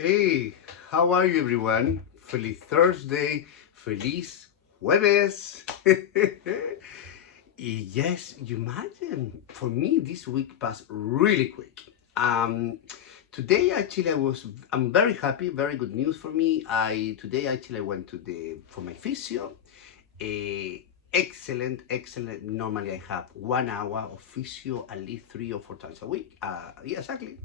Hey, how are you everyone? Feliz Thursday, Feliz Jueves. Yes, you imagine, for me this week passed really quick. Um, Today actually I'm very happy, very good news for me. Today actually I went to the for my physio. Excellent. Normally I have 1 hour of physio at least 3 or 4 times a week. Yeah, exactly.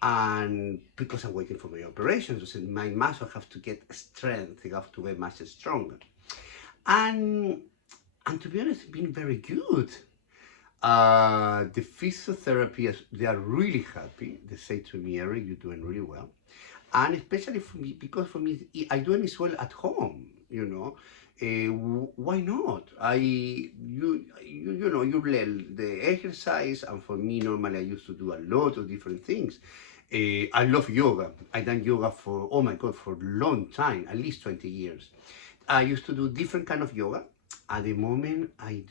And because I'm waiting for my operations, so my muscle have to get strength, they have to get much stronger. And and to be honest, it's been very good. The physiotherapy, they are really happy. They say to me, Eric, you're doing really well. And especially for me, because for me, I do it as well at home, you know. Why not? You learn the exercise, and for me, normally I used to do a lot of different things. I love yoga. I done yoga for, oh my God, for a long time, at least 20 years. I used to do different kind of yoga. At the moment, I'd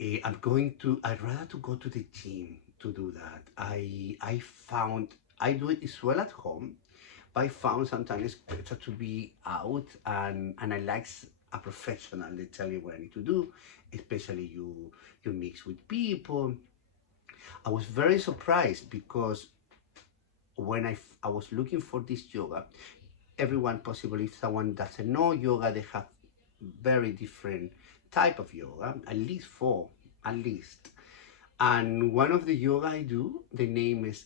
rather to go to the gym to do that. I found, I do it as well at home, but I found sometimes it's better to be out, and I like a professional. They tell you what I need to do, especially you mix with people. I was very surprised because when I was looking for this yoga, everyone possibly, if someone doesn't know yoga, they have very different type of yoga, at least four, at least. And one of the yoga I do, the name is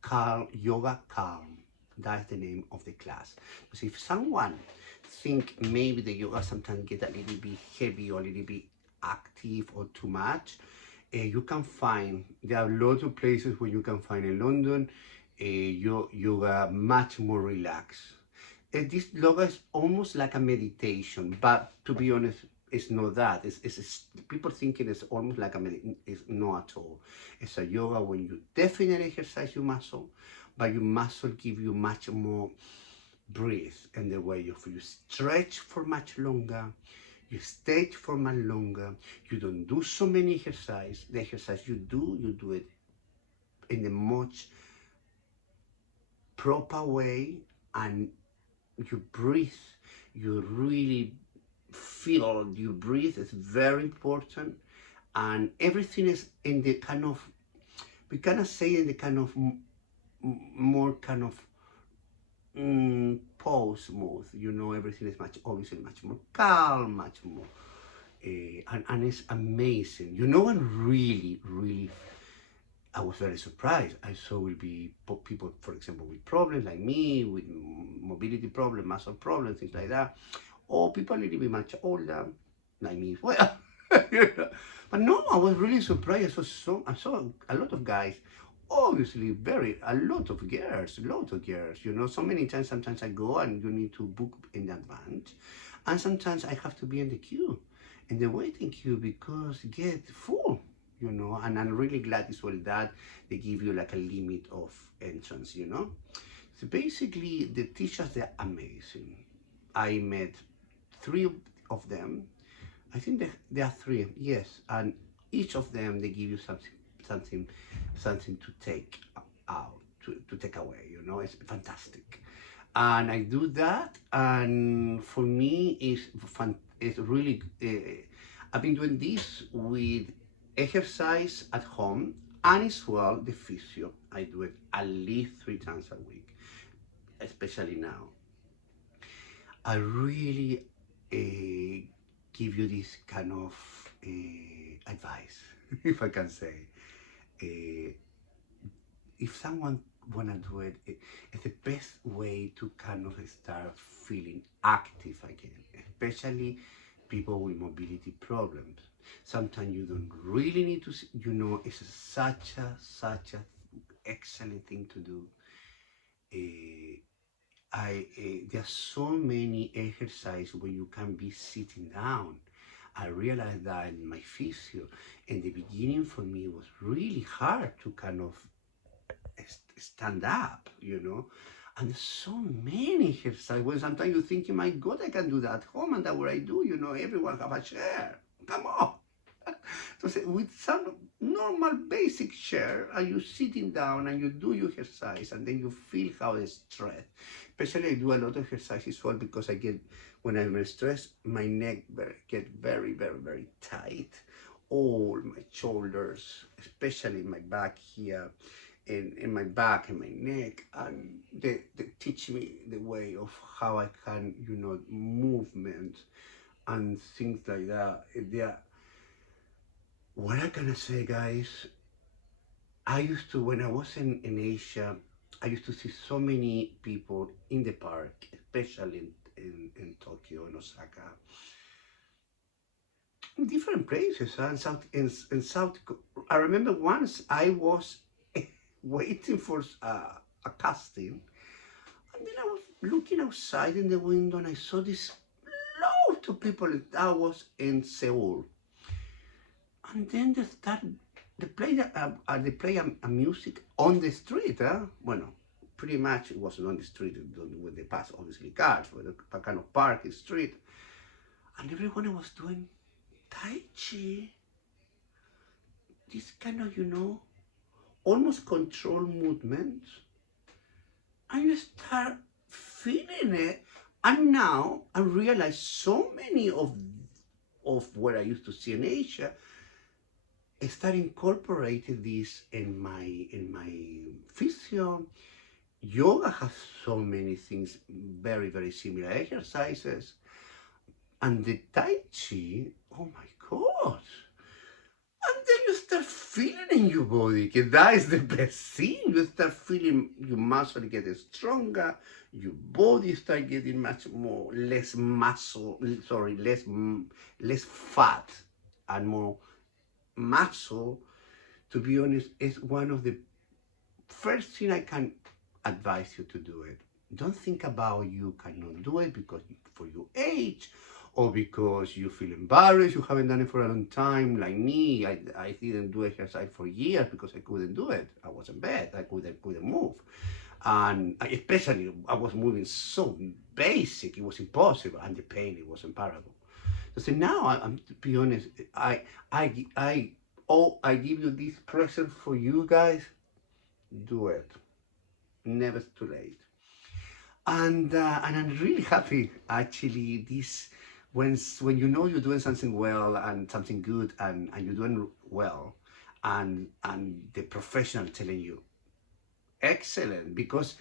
Calm Yoga Calm. That's the name of the class. So if someone think maybe the yoga sometimes get a little bit heavy or a little bit active or too much, you can find, there are lots of places where you can find in London yoga much more relaxed. This yoga is almost like a meditation, but to be honest, it's not that. It's people thinking it's almost like a meditation. It's not at all. It's a yoga when you definitely exercise your muscle, but your muscle give you much more breathe in the way of you stretch for much longer, you stay for much longer, you don't do so many exercise. The exercise you do it in a much proper way, and you breathe, you really feel you breathe is very important, and everything is in the kind of, we cannot say in the kind of more kind of pause mode, everything is much, obviously much more calm, much more and it's amazing. And really I was very surprised. I saw will be people, for example, with problems like me, with mobility problem, muscle problems, things like that, or people a little bit much older, like me as well. You know? But no, I was really surprised. I saw a lot of guys, obviously a lot of girls. So many times, sometimes I go and you need to book in advance, and sometimes I have to be in the queue, in the waiting queue, because get full. And I'm really glad as well that they give you like a limit of entrance. So basically, the teachers, they're amazing. I met three of them. I think there are three, yes, and each of them, they give you something, something to take out, to take away. It's fantastic, and I do that, and for me, it's fun. It's really. I've been doing this with exercise at home, and as well the physio. I do it at least 3 times a week, especially now. I really give you this kind of advice, if I can say. Uh, if someone wanna do it, it's the best way to kind of start feeling active again, especially people with mobility problems. Sometimes you don't really need to, it's such a excellent thing to do. Uh, there's so many exercises where you can be sitting down. I realized that in my physio, in the beginning for me, it was really hard to kind of stand up. And there's so many exercises. When sometimes you're thinking, my God, I can do that at home, and that's what I do. Everyone have a chair. Come on. So with some normal basic chair, and you sitting down and you do your exercise, and then you feel how the stress. Especially I do a lot of exercise as well because I get, when I'm stressed, my neck get very, very, very tight. All my shoulders, especially my back here, in my back and my neck, and they teach me the way of how I can, movement and things like that. They are, what I gonna say, guys? I used to, when I was in Asia, I used to see so many people in the park, especially in Tokyo and Osaka, in different places. And in South, I remember once I was waiting for a casting, and then I was looking outside in the window and I saw this lot of people. That was in Seoul. And then they play a music on the street. Bueno, pretty much it wasn't on the street when they pass, obviously, cars, but a kind of park street. And everyone was doing Tai Chi. This kind of, almost control movements. And you start feeling it. And now I realize so many of what I used to see in Asia, I started incorporating this in my physio. Yoga has so many things, very, very similar exercises. And the Tai Chi, oh my God. And then you start feeling in your body. That is the best thing. You start feeling your muscle getting stronger, your body start getting much more, less muscle, sorry, less fat and more muscle. To be honest, is one of the first thing I can advise you to do it. Don't think about you cannot do it because for your age or because you feel embarrassed, you haven't done it for a long time. Like me, I didn't do exercise for years because I couldn't do it. I was in bed, I couldn't move. And especially I was moving so basic, it was impossible, and the pain, it was unbearable. So now, I'm to be honest, I give you this present for you guys. Do it. Never too late. And I'm really happy actually. This when you're doing something well and something good and you're doing well, and the professional telling you excellent, because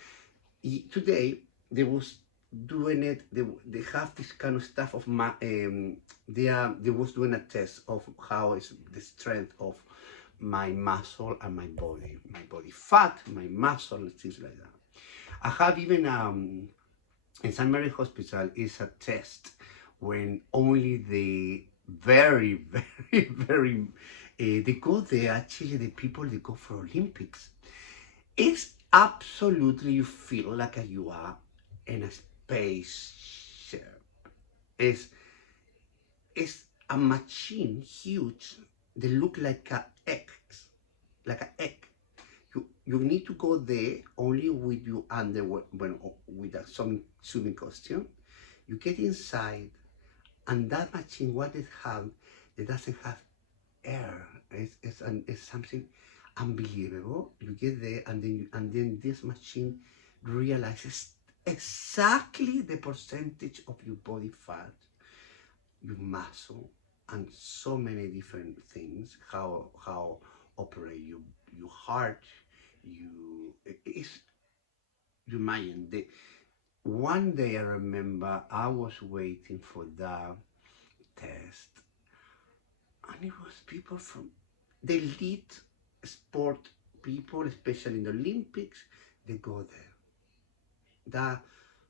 today they was doing it. They have this kind of stuff of they was doing a test of how is the strength of my muscle and my body fat, my muscle, things like that. I have even in St. Mary Hospital is a test when only the very, very, very they go there. Actually, the people they go for Olympics. It's absolutely, you feel like you are in a spaceship. It's a machine huge. They look like a egg, like an egg. You need to go there only with your underwear, with some swimming costume. You get inside, and that machine, what it has, it doesn't have air. It's something unbelievable. You get there, and then this machine realizes exactly the percentage of your body fat, your muscle, and so many different things. How operate your heart. You imagine the one day I remember I was waiting for the test, and it was people from the elite sport people, especially in the Olympics. They go there. The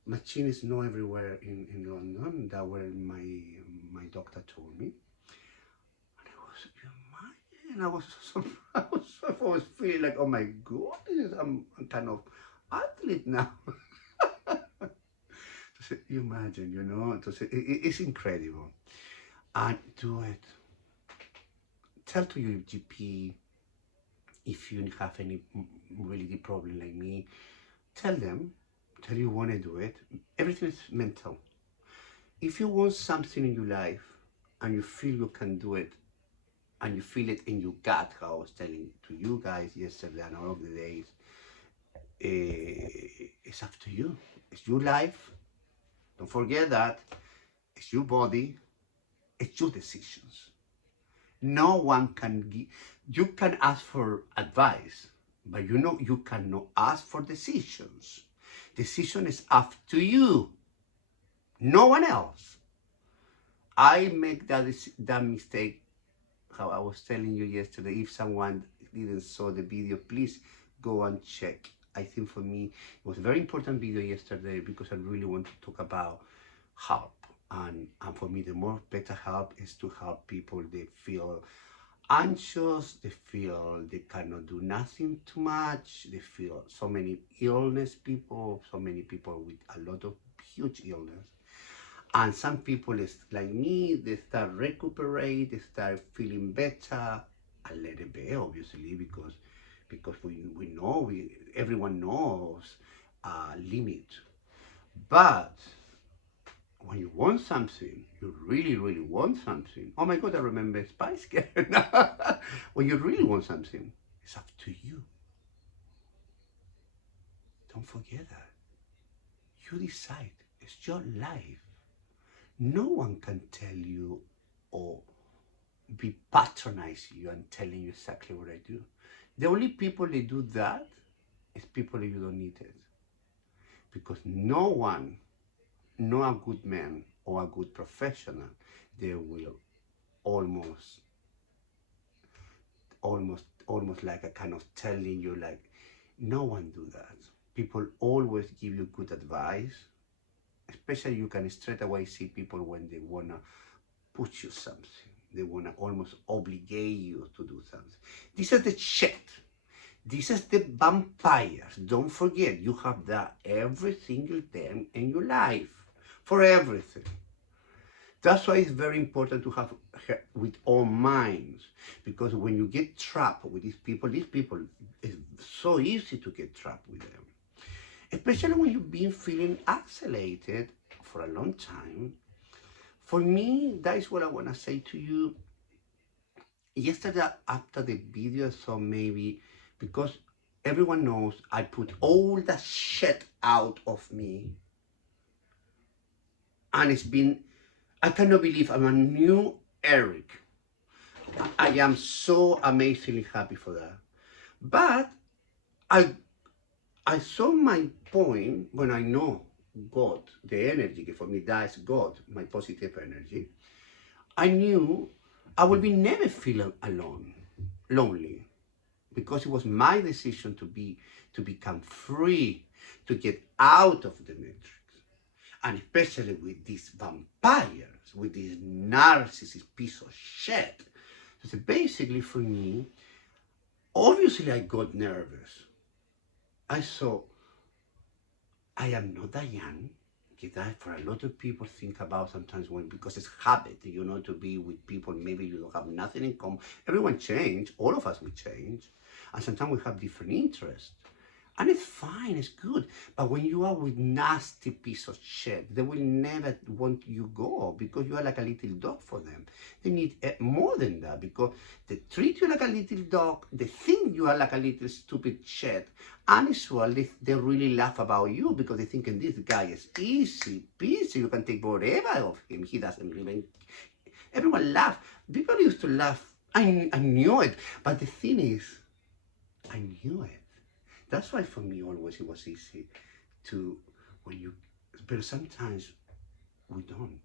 machine is not everywhere in London. That where my doctor told me, and I was, you imagine, I was so I was feeling like, oh my goodness, I'm kind of athlete now. You imagine, it's incredible. And do it. Tell to your GP if you have any really deep problem like me. Tell you want to do it. Everything is mental. If you want something in your life and you feel you can do it, and you feel it in your gut, how I was telling to you guys yesterday and all of the days, it's up to you. It's your life. Don't forget that. It's your body. It's your decisions. No one can give, you can ask for advice, but you know you cannot ask for decisions. Decision is up to you, no one else. I make that mistake, how I was telling you yesterday. If someone didn't saw the video, please go and check. I think for me, it was a very important video yesterday because I really want to talk about help. And for me, the more better help is to help people. They feel anxious, they feel they cannot do nothing too much, they feel so many illness people, so many people with a lot of huge illness. And some people is like me, they start recuperate, they start feeling better a little bit, obviously, because we know, everyone knows limit. But when you want something, you really, really want something. Oh my God, I remember Spice Girl. When you really want something, it's up to you. Don't forget that. You decide. It's your life. No one can tell you or be patronizing you and telling you exactly what I do. The only people that do that is people that you don't need it. Because no one, no a good man or a good professional, they will almost like a kind of telling you, like, no one do that. People always give you good advice, especially you can straight away see people when they want to put you something. They want to almost obligate you to do something. This is the shit. This is the vampires. Don't forget, you have that every single time in your life, for everything. That's why it's very important to have with all minds, because when you get trapped with these people, it's so easy to get trapped with them. Especially when you've been feeling isolated for a long time. For me, that is what I want to say to you. Yesterday, after the video, so maybe because everyone knows I put all that shit out of me, and it's been, I cannot believe I'm a new Eric. I am so amazingly happy for that. But I saw my point when I know God, the energy, for me that's God, my positive energy. I knew I would be never feel alone, lonely, because it was my decision to become free, to get out of the matrix. And especially with these vampires, with these narcissist piece of shit. So basically for me, obviously I got nervous. I saw, I am not that young. That for a lot of people think about sometimes when, because it's habit, you know, to be with people, maybe you don't have nothing in common. Everyone change, all of us will change. And sometimes we have different interests. And it's fine, it's good. But when you are with nasty piece of shit, they will never want you go because you are like a little dog for them. They need more than that because they treat you like a little dog. They think you are like a little stupid shit. And as well, they really laugh about you because they think this guy is easy peasy. You can take whatever of him. He doesn't even. Everyone laugh. People used to laugh. I knew it. But the thing is, I knew it. That's why for me always it was easy to, when you, but sometimes we don't.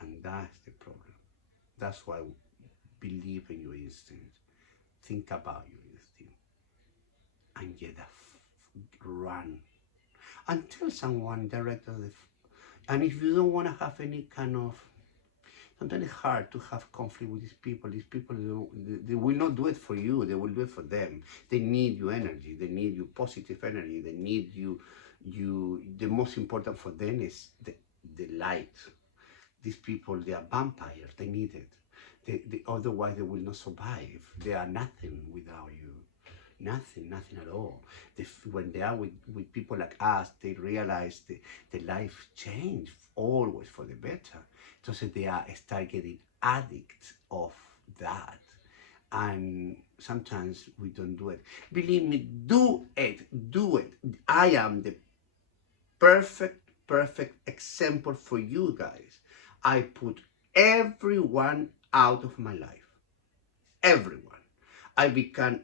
And that's the problem. That's why believe in your instinct. Think about your instinct. And get run. And tell someone directly. And if you don't want to have any kind of, sometimes it's hard to have conflict with these people. These people, they will not do it for you. They will do it for them. They need your energy. They need your positive energy. They need you. The most important for them is the light. These people, they are vampires. They need it. Otherwise, they will not survive. They are nothing without you. Nothing at all. When they are with people like us, they realize the life change always for the better. So they start getting addicts of that. And sometimes we don't do it. Believe me, do it, do it. I am the perfect example for you guys. I put everyone out of my life. Everyone. I become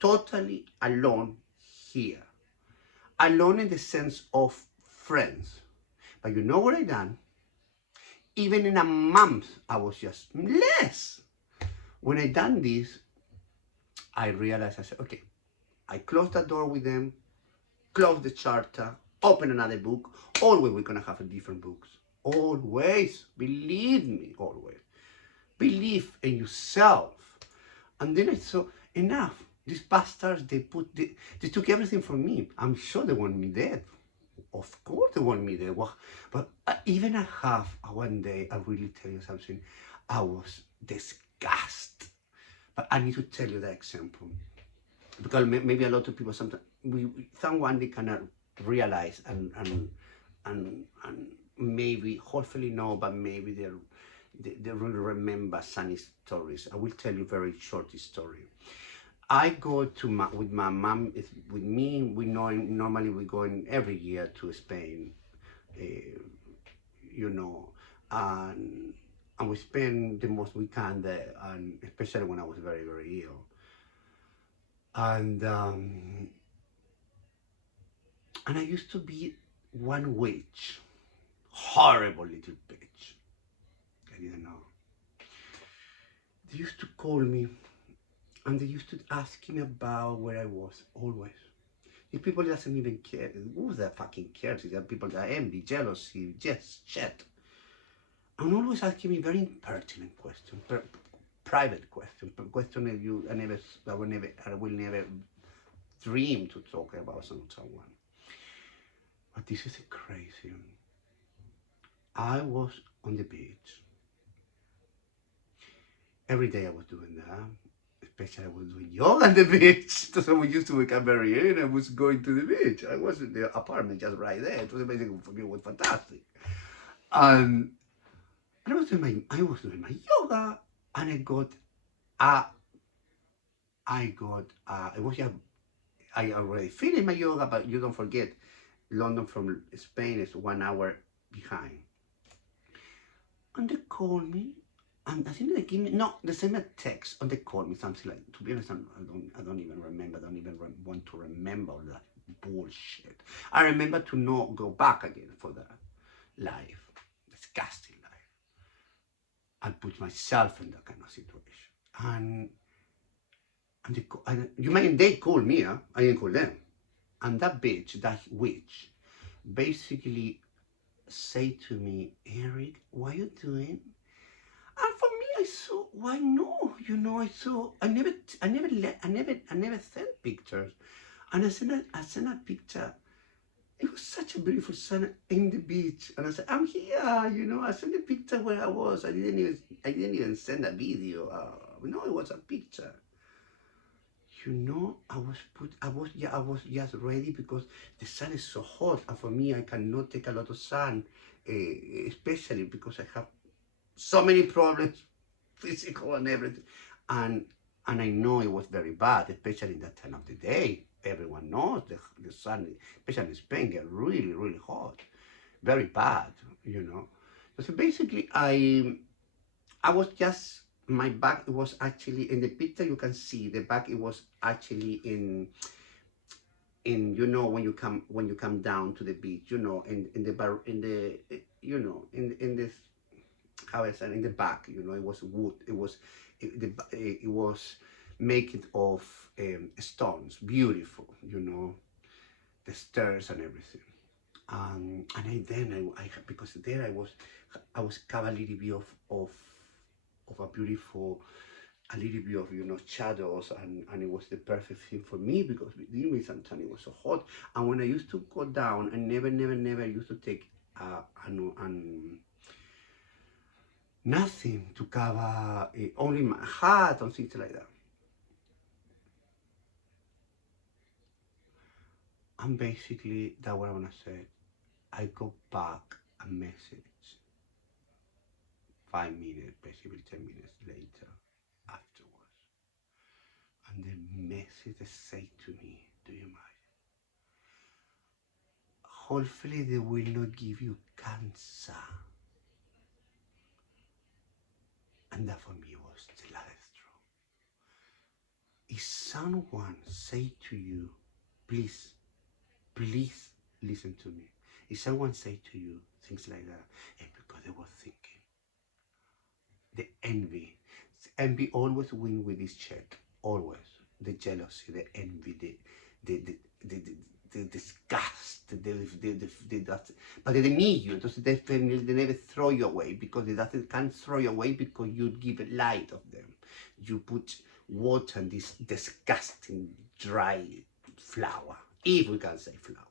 totally alone here. Alone in the sense of friends. But you know what I done? Even in a month, I was just less. When I done this, I realized, I said, okay, I closed the door with them, close the charter, open another book. Always we're gonna have a different books. Always, believe me, always. Believe in yourself. And then I saw, enough. These bastards, they took everything from me. I'm sure they want me dead. Of course they want me dead. But even I have one day, I really tell you something, I was disgusted. But I need to tell you that example. Because maybe a lot of people sometimes someone they cannot realize and maybe hopefully no, but maybe they will remember some stories. I will tell you a very short story. I go to with my mom. With me. We know normally we go in every year to Spain, uh, you know, and we spend the most we can there, and especially when I was very ill. And I used to be one witch, horrible little bitch. I didn't know. They used to call me and they used to ask me about where I was always. If people doesn't even care, who that fucking cares? There are people that envy, jealousy, just shit. And always asking me very impertinent questions, private questions, question that I will never dream to talk about someone. But this is crazy. I was on the beach. Every day I was doing that. Especially I was doing yoga on the beach. So we used to wake up very early and I was going to the beach. I was in the apartment just right there. It was amazing for me. It was fantastic. And I was doing my yoga and uh, it was just, I already finished my yoga, but you don't forget, London from Spain is 1 hour behind. And they called me, and I think they give me, no, they sent me a text, and they called me something like, to be honest, I don't even remember, I don't even want to remember all that bullshit. I remember to not go back again for that life, disgusting life. I put myself in that kind of situation. They called me, huh? I didn't call them. And that bitch, that witch, basically say to me, Eric, what are you doing? And for me, I saw, why no? I never sent pictures. And I sent a picture. It was such a beautiful sun in the beach. And I said, I'm here, I sent a picture where I was. I didn't even send a video. No, it was a picture. I was just ready because the sun is so hot. And for me, I cannot take a lot of sun, especially because I have so many problems, physical and everything. And and I know it was very bad, especially in that time of the day. Everyone knows the sun, especially in Spain, get really hot, very bad, you know. So basically, I was just my back. It was actually in the picture. You can see the back. It was actually in when you come down to the beach. In the bar in the in this how I said in the back, it was wood. It was made of stones, beautiful, the stairs and everything. Because there I was covered a little bit of a beautiful, a little bit of shadows, and it was the perfect thing for me because believe me, sometimes it was so hot. And when I used to go down, I never used to take nothing to cover only my hat and things like that. And basically, that's what I want to say. I got back a message 5 minutes, basically 10 minutes later. And the message they say to me, do you mind? Hopefully they will not give you cancer. And that for me was the last straw. If someone say to you, please, please listen to me. If someone say to you things like that, it's because they were thinking. The envy. Envy always win with this check. Always. The jealousy, the envy, the disgust, that, but they need you. They never throw you away because can't throw you away because you give a light of them. You put water on this disgusting dry flower, if we can say flower.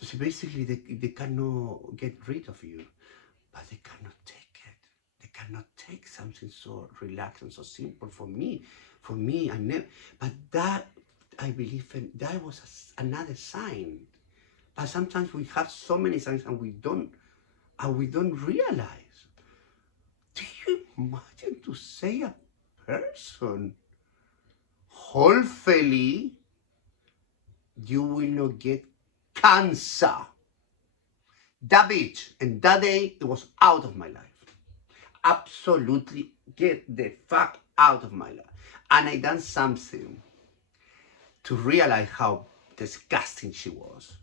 So basically, they cannot get rid of you, but they cannot take it. They cannot take something so relaxed and so simple for me. For me, I never. But that I believe that was another sign. But sometimes we have so many signs and we don't realize. Do you imagine to say a person, hopefully you will not get cancer? That bitch, and that day it was out of my life. Absolutely get the fuck out of my life. And I done something to realize how disgusting she was.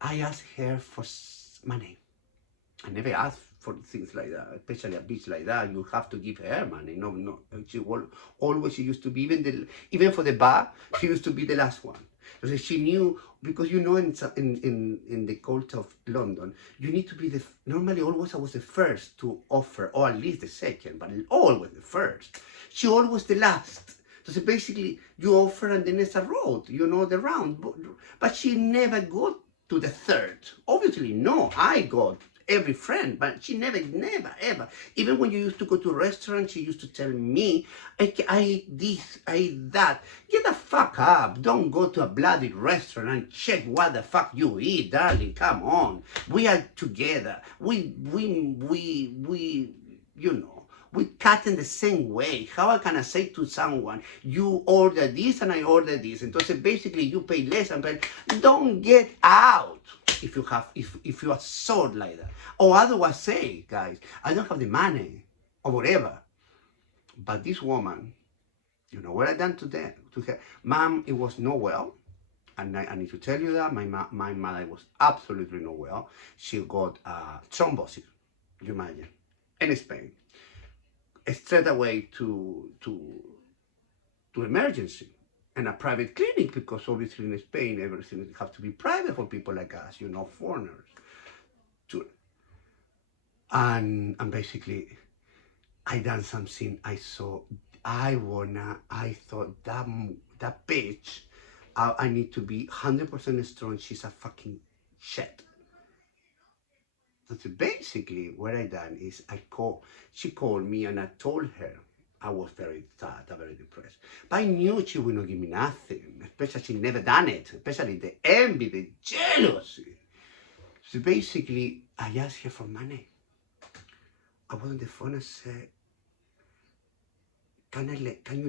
I asked her for money. I never asked for things like that, especially a bitch like that. You have to give her money. No. She always she used to be even for the bar. She used to be the last one. So she knew, because you know in the culture of London, you need to be normally always I was the first to offer, or at least the second, but always the first. She always the last. So basically you offer and then it's a road, you know, the round. But she never got to the third. Obviously, no, I got every friend, but she never, ever. Even when you used to go to a restaurant, she used to tell me, I eat this, I eat that. Get the fuck up. Don't go to a bloody restaurant and check what the fuck you eat, darling. Come on. We are together. We you know, we cut in the same way. How can I say to someone, you order this and I order this? And so basically you pay less and pay. Don't get out if you are sold like that. Or otherwise say, guys, I don't have the money or whatever. But this woman, you know what I done to her? Mom, it was no well. And I need to tell you that my mother was absolutely no well. She got thrombosis, you imagine, in Spain. Straight away to emergency and a private clinic, because obviously in Spain everything has to be private for people like us, you know, foreigners. And basically I done something. I thought that bitch, I need to be 100% strong. She's a fucking shit. So basically what I done is she called me and I told her I was very sad, very depressed. But I knew she would not give me nothing, especially she never done it, especially the envy, the jealousy. So basically I asked her for money. I was on the phone and said, can you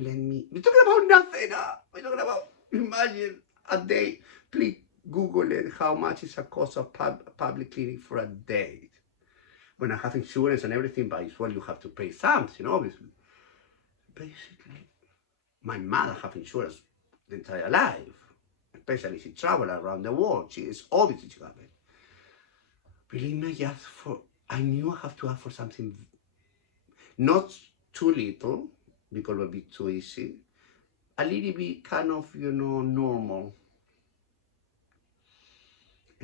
lend me? We're talking about nothing. We're talking about, imagine a day. Please Google it. How much is a cost of public clinic for a day? When I have insurance and everything, but as well you have to pay something, obviously. Basically, my mother have insurance the entire life, especially she travel around the world. She is obviously she have it. Believe me, I knew I have to ask for something not too little, because it would be too easy. A little bit kind of, you know, normal.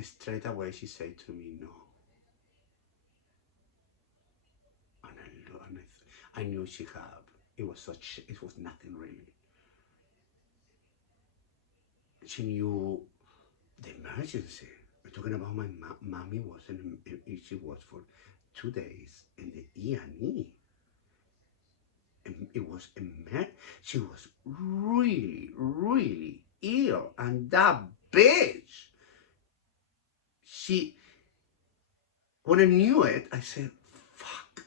Straight away she said to me, no. And I knew she had. It was nothing really. She knew the emergency. We're talking about my mommy she was for 2 days in the E&E. It was she was really, really ill. And that bitch, when I knew it, I said, fuck.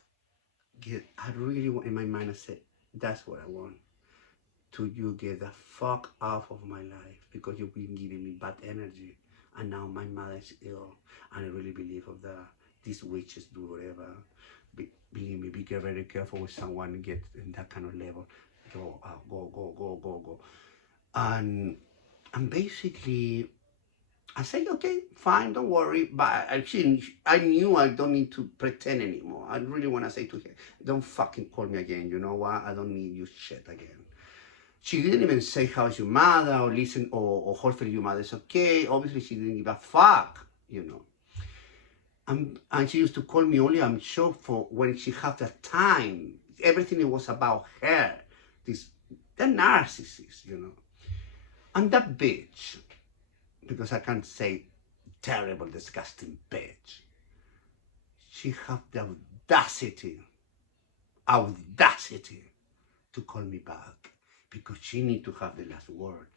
I really want, in my mind, I said, that's what I want. to you get the fuck out of my life because you've been giving me bad energy. And now my mother is ill. And I really believe of these witches do whatever. Believe me, be very careful with someone get in that kind of level. Go, go. And basically, I said, okay, fine, don't worry. But I knew I don't need to pretend anymore. I really want to say to her, don't fucking call me again. You know what? I don't need your shit again. She didn't even say how's your mother or listen or hopefully your mother's okay. Obviously, she didn't give a fuck, you know. And she used to call me only, I'm sure, for when she had the time. Everything it was about her. The narcissist, you know. And that bitch, because I can't say terrible, disgusting bitch, she had the audacity to call me back because she need to have the last word.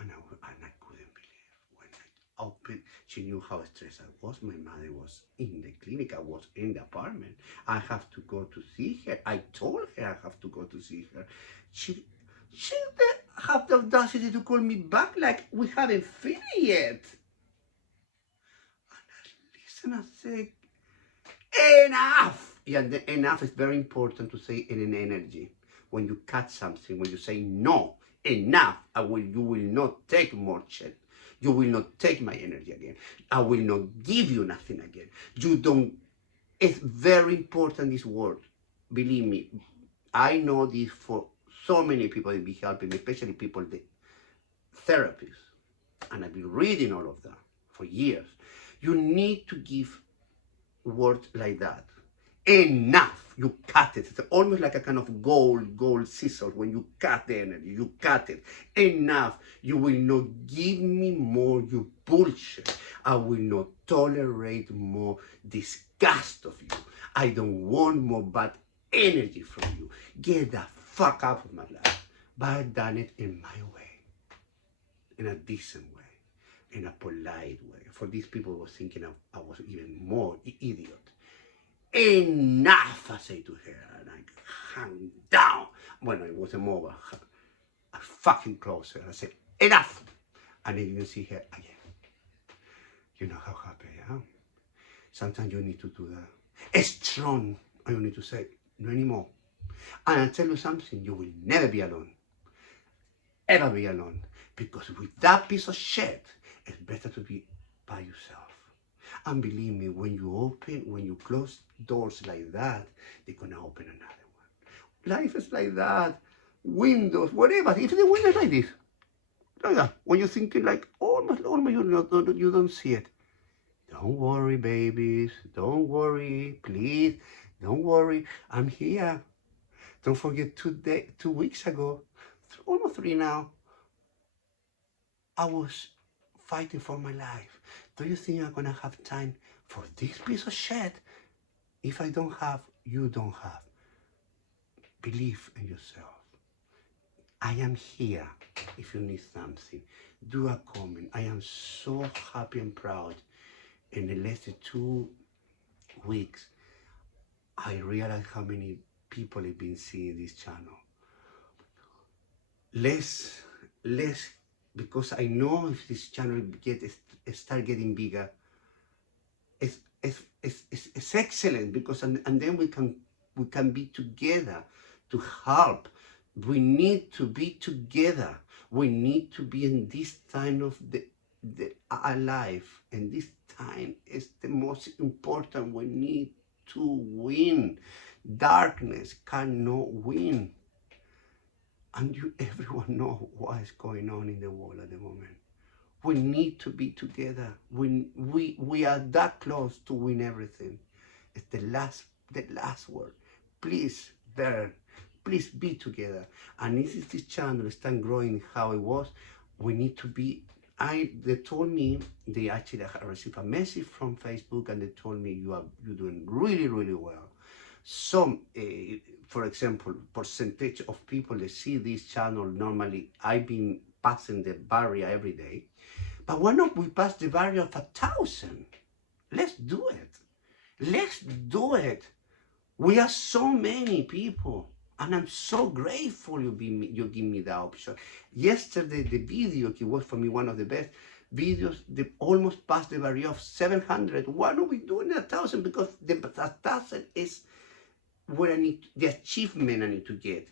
And I couldn't believe when I opened, she knew how stressed I was. My mother was in the clinic, I was in the apartment. I have to go to see her. I told her I have to go to see her. She have the audacity to call me back like we haven't finished yet. And I listen, I say, enough! Yeah, the enough is very important to say in an energy. When you cut something, when you say no, enough, you will not take more shit. You will not take my energy again. I will not give you nothing again. It's very important, this word. Believe me, I know this for so many people that be helping me, especially people, the therapists. And I've been reading all of that for years. You need to give words like that. Enough. You cut it. It's almost like a kind of gold scissors. When you cut the energy, you cut it. Enough. You will not give me more, you bullshit. I will not tolerate more disgust of you. I don't want more bad energy from you. Get the fuck out of my life. But I've done it in my way. In a decent way. In a polite way. For these people who were thinking I was even more idiot. Enough, I say to her, and I hung down. Well, it wasn't more, I fucking closed her. I said, enough! And I didn't see her again. You know how happy I am. Sometimes you need to do that. Strong, and you need to say, no anymore. And I tell you something, you will never be alone. Ever be alone. Because with that piece of shit, it's better to be by yourself. And believe me, when you close doors like that, they're gonna open another one. Life is like that. Windows, whatever. If the window is like this, like that, when you're thinking like almost you don't see it. Don't worry, babies. Don't worry, please. Don't worry. I'm here. Don't forget 2 weeks ago, almost 3 now, I was fighting for my life. Do you think I'm gonna have time for this piece of shit? If I don't have, you don't have. Believe in yourself. I am here if you need something. Do a comment. I am so happy and proud. In the last 2 weeks, I realized how many people have been seeing this channel. Less, because I know if this channel start getting bigger, it's excellent, because and then we can be together to help. We need to be together. We need to be in this time of our life, and this time is the most important. We need to win. Darkness cannot win. And everyone know what is going on in the world at the moment. We need to be together. We are that close to win everything. It's the last word. Please, Darren, please be together. And if this channel start growing how it was, we need to be. They told me, they actually received a message from Facebook, and they told me you're doing really, really well. Some, for example, percentage of people that see this channel, normally I've been passing the barrier every day, but why not we pass the barrier of 1,000? Let's do it. Let's do it. We are so many people. And I'm so grateful you give me the option. Yesterday, the video, it was for me one of the best videos. They almost passed the barrier of 700. Why are we doing 1,000? Because the 1,000 is what I need, the achievement I need to get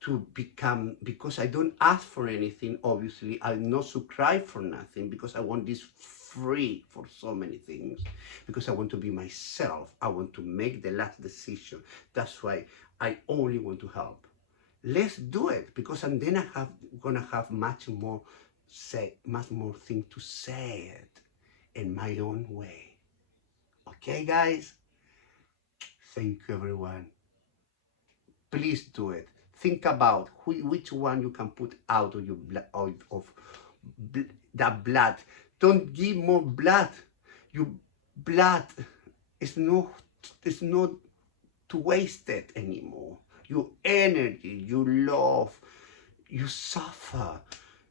to become, because I don't ask for anything, obviously. I'm not subscribed for nothing, because I want this free for so many things, because I want to be myself. I want to make the last decision. That's why I only want to help. Let's do it, because then I have gonna have much more thing to say it in my own way. Okay, guys? Thank you, everyone. Please do it. Think about which one you can put out of your blood, of that blood. Don't give more blood. Your blood is not to waste it anymore. Your energy, your love, you suffer.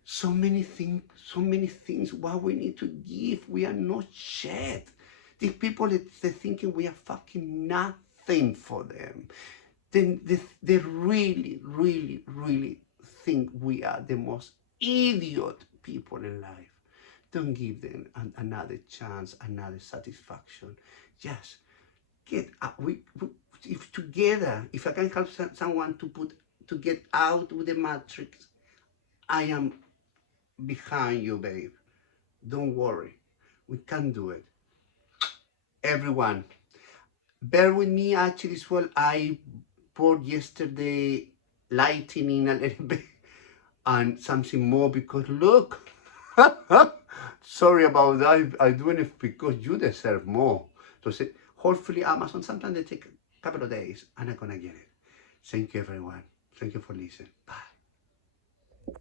So many things what we need to give. We are not shit. These people, they're thinking we are fucking nothing for them. Then they really, really, really think we are the most idiot people in life. Don't give them another chance, another satisfaction. Just get up. If together, if I can help someone to get out of the matrix, I am behind you, babe. Don't worry. We can do it. Everyone, bear with me actually as well. I poured yesterday lightning a little bit and something more, because look, sorry about that. I'm doing it because you deserve more. So hopefully Amazon, sometimes they take a couple of days and I'm gonna get it. Thank you, everyone. Thank you for listening. Bye.